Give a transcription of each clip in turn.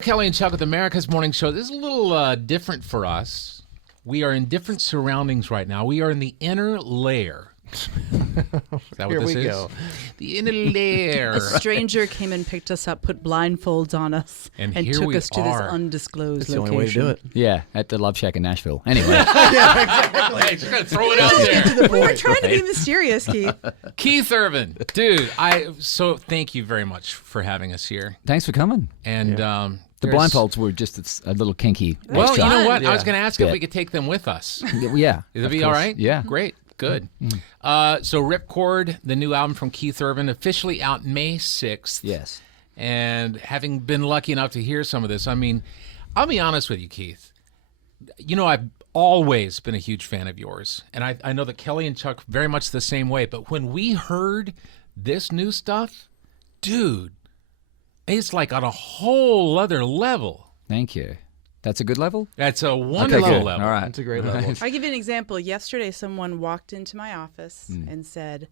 Kelly and Chuck with America's Morning Show. This is a little different for us. We are in different surroundings right now. We are in the inner lair. Is that what this is? Go. The inner lair. A stranger came and picked us up, put blindfolds on us, and took us to this undisclosed That's location. the only way to do it. Yeah, at the Love Shack in Nashville. Anyway. Yeah, exactly. Hey, just gotta throw it out there. We were trying to be mysterious, Keith. Keith Urban, dude. So thank you very much for having us here. Thanks for coming. And the blindfolds were just a little kinky. Well, extra. you know what? Yeah. I was going to ask if we could take them with us. Yeah. It'll be all right? Yeah. Great. Good. So Ripcord, the new album from Keith Urban, officially out May 6th. Yes. And having been lucky enough to hear some of this, I mean, I'll be honest with you, Keith. You know, I've always been a huge fan of yours. And I know that Kelly and Chuck very much the same way. But when we heard this new stuff, dude, it's like on a whole other level. Thank you. That's a good level? That's a wonderful good. level. All right. That's a great level. I'll give you an example. Yesterday, someone walked into my office and said,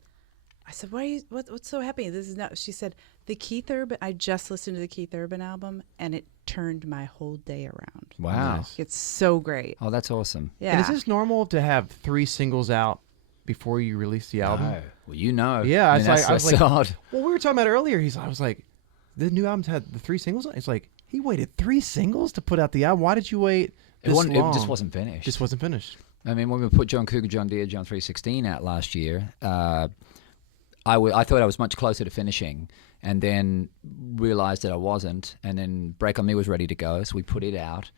I said, what's so happy? This is not, she said, the Keith Urban, I just listened to the Keith Urban album, and it turned my whole day around. Wow. Nice. It's so great. Oh, that's awesome. Yeah. And is this normal to have 3 singles out before you release the album? Oh, well, you know. Yeah, I mean, I was like, odd. well, we were talking about it earlier. I was like, the new album's had the 3 singles. It's like he waited 3 singles to put out the album. Why did you wait this long? It just wasn't finished. Just wasn't finished. I mean, when we put John Cougar, John Deere, John 316 out last year, I thought I was much closer to finishing, and then realized that I wasn't. And then Break on Me was ready to go, so we put it out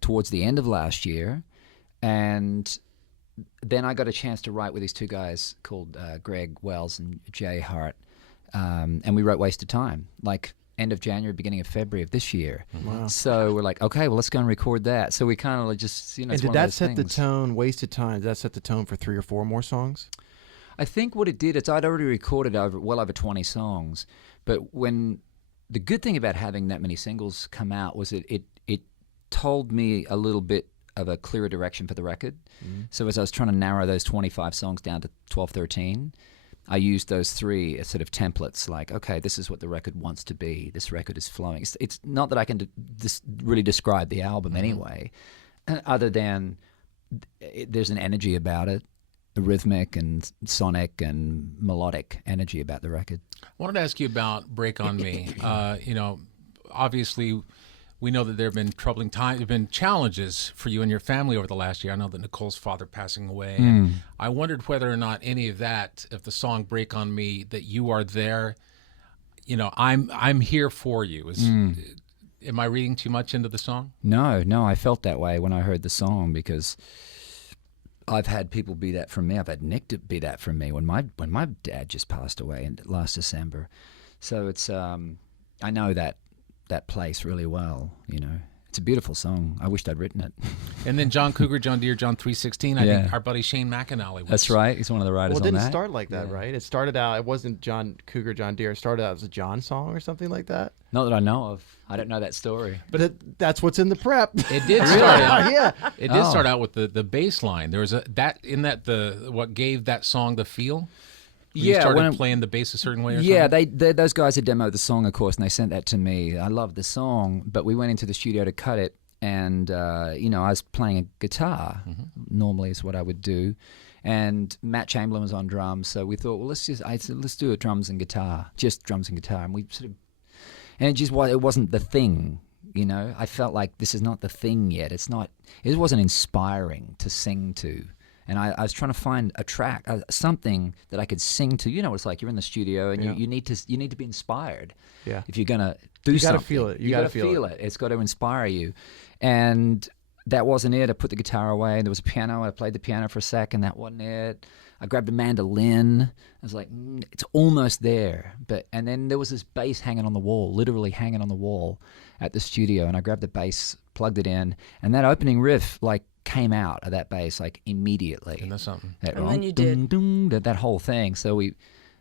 towards the end of last year, and then I got a chance to write with these 2 guys called Greg Wells and Jay Hart, and we wrote Wasted Time, like end of January, beginning of February of this year. Wow. So we're like, okay, well, let's go and record that. So we kind of like just, you know, And it's did one of that those set the things. tone? Wasted Time. Did that set the tone for 3 or 4 more songs? I think what it did is I'd already recorded well over 20 songs, but when the good thing about having that many singles come out was it told me a little bit of a clearer direction for the record. So as I was trying to narrow those 25 songs down to 12, 13, I used those 3 as sort of templates, like, okay, this is what the record wants to be. This record is flowing. It's not that I can really describe the album anyway, other than there's an energy about it, a rhythmic and sonic and melodic energy about the record. I wanted to ask you about Break on Me. You know, obviously, we know that there have been troubling times, there have been challenges for you and your family over the last year. I know that Nicole's father passing away. And I wondered whether or not any of that, if the song Break on Me, that you are there, you know, I'm here for you. Am I reading too much into the song? No, I felt that way when I heard the song because I've had people be that from me. I've had Nick to be that from me when my dad just passed away last December. So it's I know that place really well. You know, it's a beautiful song. I wished I'd written it. And then John Cougar, John Deere, John 316. I think our buddy Shane McAnally was. That's right. He's one of the writers Well, it on didn't that. start like that, right? It started out, it wasn't John Cougar, John Deere. It started out as a John song or something like that. Not that I know of. I don't know that story. But that's what's in the prep. It did start out. Yeah. It did start out with the bass line. There was what gave that song the feel. When you started playing the bass a certain way or something? Those guys had demoed the song, of course, and they sent that to me. I loved the song, but we went into the studio to cut it, and you know, I was playing a guitar. Normally is what I would do, and Matt Chamberlain was on drums. So we thought, well, let's do a drums and guitar, just drums and guitar, and we sort of, and it wasn't the thing. You know, I felt like this is not the thing yet. It wasn't inspiring to sing to. And I was trying to find a track, something that I could sing to. You know what it's like. You're in the studio, and you need to be inspired. Yeah. If you're gonna do something, gotta feel it. You gotta feel it. It's got to inspire you. And that wasn't it. I put the guitar away, and there was a piano. I played the piano for a sec, and that wasn't it. I grabbed a mandolin. I was like, it's almost there. And then there was this bass hanging on the wall, literally hanging on the wall at the studio. And I grabbed the bass, plugged it in, and that opening riff, like, came out of that bass like immediately. And that's something. And then you did. That whole thing. So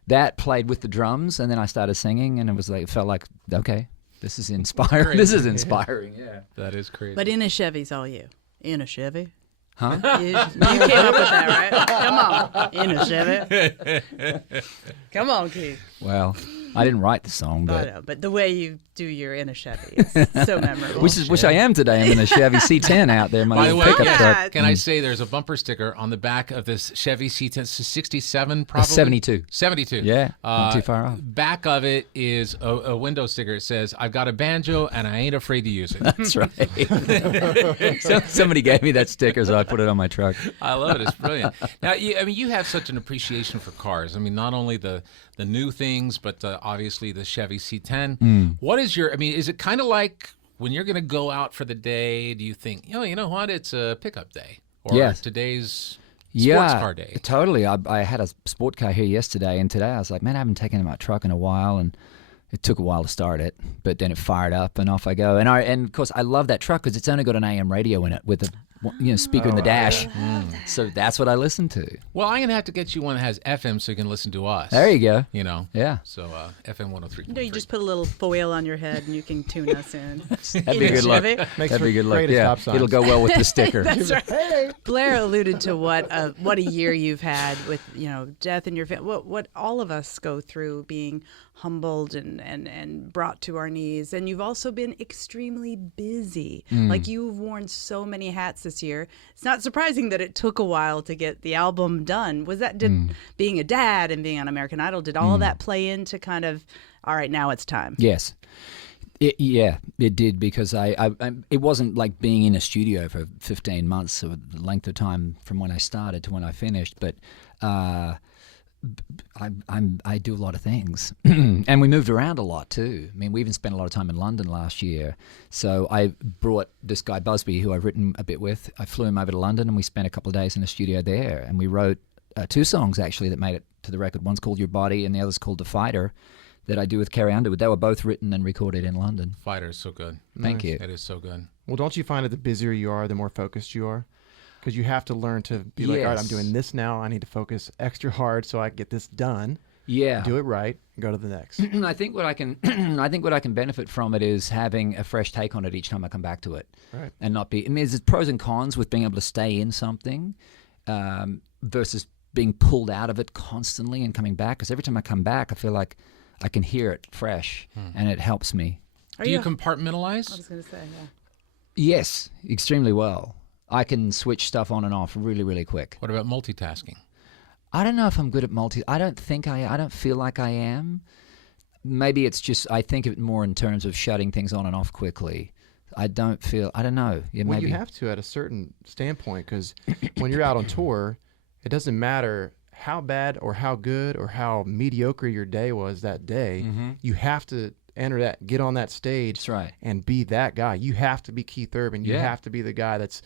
that played with the drums, and then I started singing, and it felt like, okay, this is inspiring. This is inspiring. Yeah. That is crazy. But in a Chevy's all you. In a Chevy. Huh? You came up with that, right? Come on. In a Chevy. Come on, Keith. Well, I didn't write the song, I but know, but the way you do your in a Chevy is so memorable. which I am today. I'm in a Chevy C10 out there, my By the way, pickup yeah. truck. can I say there's a bumper sticker on the back of this Chevy C10, 67 probably? 72. 72. Yeah, not too far off. Back of it is a window sticker. It says, "I've got a banjo and I ain't afraid to use it." That's right. Somebody gave me that sticker, so I put it on my truck. I love it. It's brilliant. Now, you have such an appreciation for cars. I mean, not only the new things, but obviously the Chevy C10. What is is it kind of like when you're going to go out for the day, do you think, you know what, it's a pickup day? Or Yes. today's sports car day? Totally. I had a sport car here yesterday, and today I was like, man, I haven't taken in my truck in a while, and it took a while to start it, but then it fired up, and off I go. And of course, I love that truck because it's only got an AM radio in it with a speaker in the dash. So that's what I listen to. Well, I'm going to have to get you one that has FM so you can listen to us. There you go. You know? Yeah. So FM 103. You just put a little foil on your head and you can tune us in. That'd be a good look. Makes That'd for be a good look. great at Yeah, stop signs. it'll go well with the sticker. That's right. Blair alluded to what a year you've had with death in your family. What all of us go through, being humbled and brought to our knees. And you've also been extremely busy. Like, you've worn so many hats this year. It's not surprising that it took a while to get the album done. Did being a dad and being on American Idol, did all of that play into kind of, all right, now it's time? Yes. It did, because it wasn't like being in a studio for 15 months, so the length of time from when I started to when I finished, but I do a lot of things, and we moved around a lot too. I mean, we even spent a lot of time in London last year. So I brought this guy Busby, who I've written a bit with. I flew him over to London, and we spent a couple of days in the studio there, and we wrote 2 songs actually that made it to the record. One's called Your Body, and the other's called The Fighter, that I do with Carrie Underwood. They were both written and recorded in London. Fighter is so good. Thank you. It is so good. Well, don't you find that the busier you are, the more focused you are? Because you have to learn to be like, all right, I'm doing this now. I need to focus extra hard so I can get this done. Yeah. Do it right and go to the next. I think what I can benefit from it is having a fresh take on it each time I come back to it. Right. And not be, there's pros and cons with being able to stay in something versus being pulled out of it constantly and coming back. Because every time I come back, I feel like I can hear it fresh and it helps me. Do you compartmentalize? I was going to say, yeah. Yes, extremely well. I can switch stuff on and off really, really quick. What about multitasking? I don't know if I'm good at I don't feel like I am. Maybe it's just, I think of it more in terms of shutting things on and off quickly. I don't know. Yeah, Well, maybe. you have to at a certain standpoint, because when you're out on tour, it doesn't matter how bad or how good or how mediocre your day was that day. You have to get on that stage. That's right. And be that guy. You have to be Keith Urban. You have to be the guy that's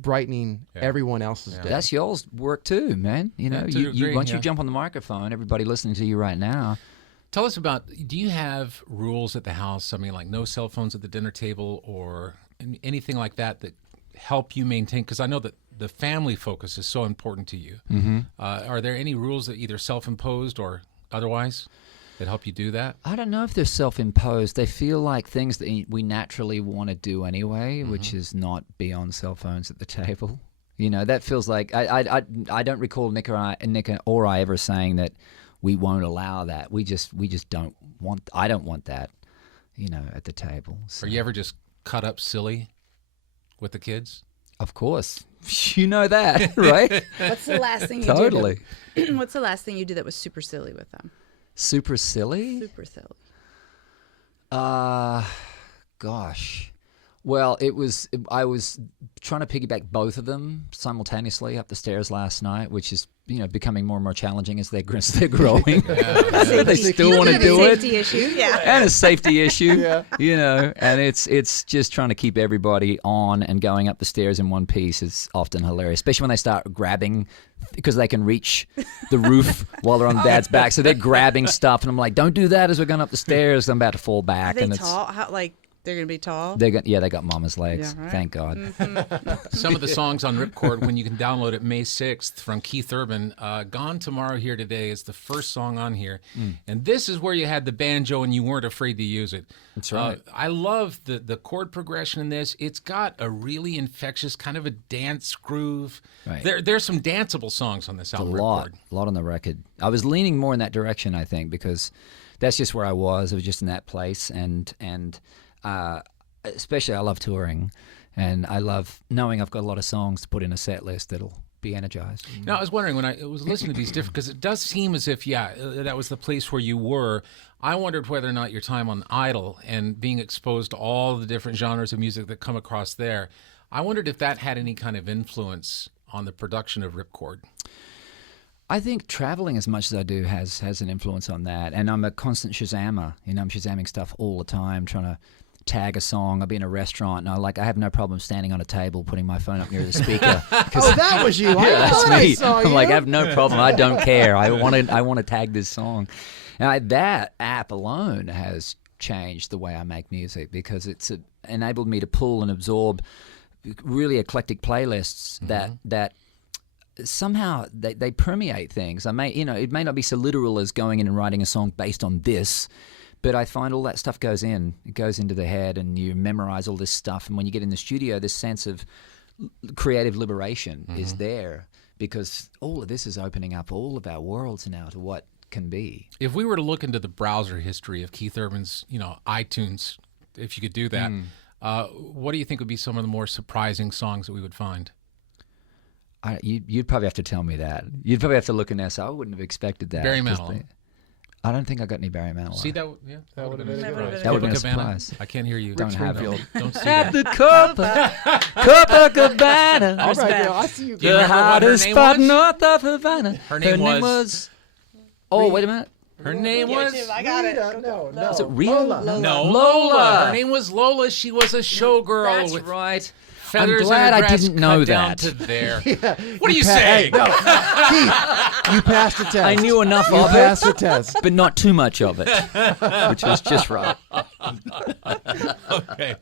brightening everyone else's day. That's y'all's work too, man. You know, once you jump on the microphone, everybody listening to you right now. Tell us about, do you have rules at the house, something like no cell phones at the dinner table or anything like that help you maintain? Because I know that the family focus is so important to you. Are there any rules that either self-imposed or otherwise that help you do that? I don't know if they're self-imposed. They feel like things that we naturally want to do anyway, which is not be on cell phones at the table. You know, that feels like I don't recall Nick or I ever saying that we won't allow that. We just don't want. I don't want that. At the table. So. Are you ever just cut up silly with the kids? Of course, you know that, right? What's the last thing you Totally. did? What's the last thing you did that was super silly with them? Super silly? Super silly. Gosh. Well, I was trying to piggyback both of them simultaneously up the stairs last night, which is, becoming more and more challenging as they're growing. They still want to do it. Safety issue, yeah. And a safety issue, and it's just trying to keep everybody on and going up the stairs in one piece is often hilarious, especially when they start grabbing because they can reach the roof while they're on Dad's back. So they're grabbing stuff, and I'm like, don't do that as we're going up the stairs. I'm about to fall back. Are they tall? They're going to be tall? They got mama's legs. Yeah, right. Thank God. Some of the songs on Ripcord, when you can download it May 6th from Keith Urban, Gone Tomorrow Here Today is the first song on here. And this is where you had the banjo and you weren't afraid to use it. That's right. I love the chord progression in this. It's got a really infectious kind of a dance groove. Right. There's some danceable songs on this album. A lot on the record. I was leaning more in that direction, I think, because that's just where I was. I was just in that place, and especially I love touring, and I love knowing I've got a lot of songs to put in a set list that'll be energized. Now, I was wondering when I was listening to these different, because it does seem as if, that was the place where you were. I wondered whether or not your time on Idol and being exposed to all the different genres of music that come across there, I wondered if that had any kind of influence on the production of Ripcord. I think traveling as much as I do has an influence on that, and I'm a constant Shazammer. I'm Shazamming stuff all the time, trying to tag a song. I'll be in a restaurant and I have no problem standing on a table, putting my phone up near the speaker. Oh, that was you. That's me. I'm like, I you. have no problem. I don't care. I want to tag this song. And that app alone has changed the way I make music, because it's enabled me to pull and absorb really eclectic playlists that somehow they permeate things. It may not be so literal as going in and writing a song based on this, but I find all that stuff goes into the head, and you memorize all this stuff. And when you get in the studio, this sense of creative liberation is there, because all of this is opening up all of our worlds now to what can be. If we were to look into the browser history of Keith Urban's, iTunes, if you could do that, what do you think would be some of the more surprising songs that we would find? You'd probably have to tell me that. You'd probably have to look in there. So I wouldn't have expected that. Barry Manilow. I don't think I got any Barry Manilow. See that? Yeah, That would have been a Never good been one. That would have been a Copacabana? surprise. I can't hear you. Don't have it. Don't see At that. the Copacabana. All right, Respect. girl, I see you. Do you The remember what her hottest name spot was? north of Havana. Her name was- Oh, wait a minute. Her name was... I got it. No. Is it Rita? Lola. No, Lola. Her name was Lola. She was a showgirl That's with right. feathers I'm glad in her I dress didn't know cut down that. to there. Yeah, What are you saying? Hey, no. Keith, you passed the test. I knew enough You of passed it, the test. but not too much of it, which was just right. Okay.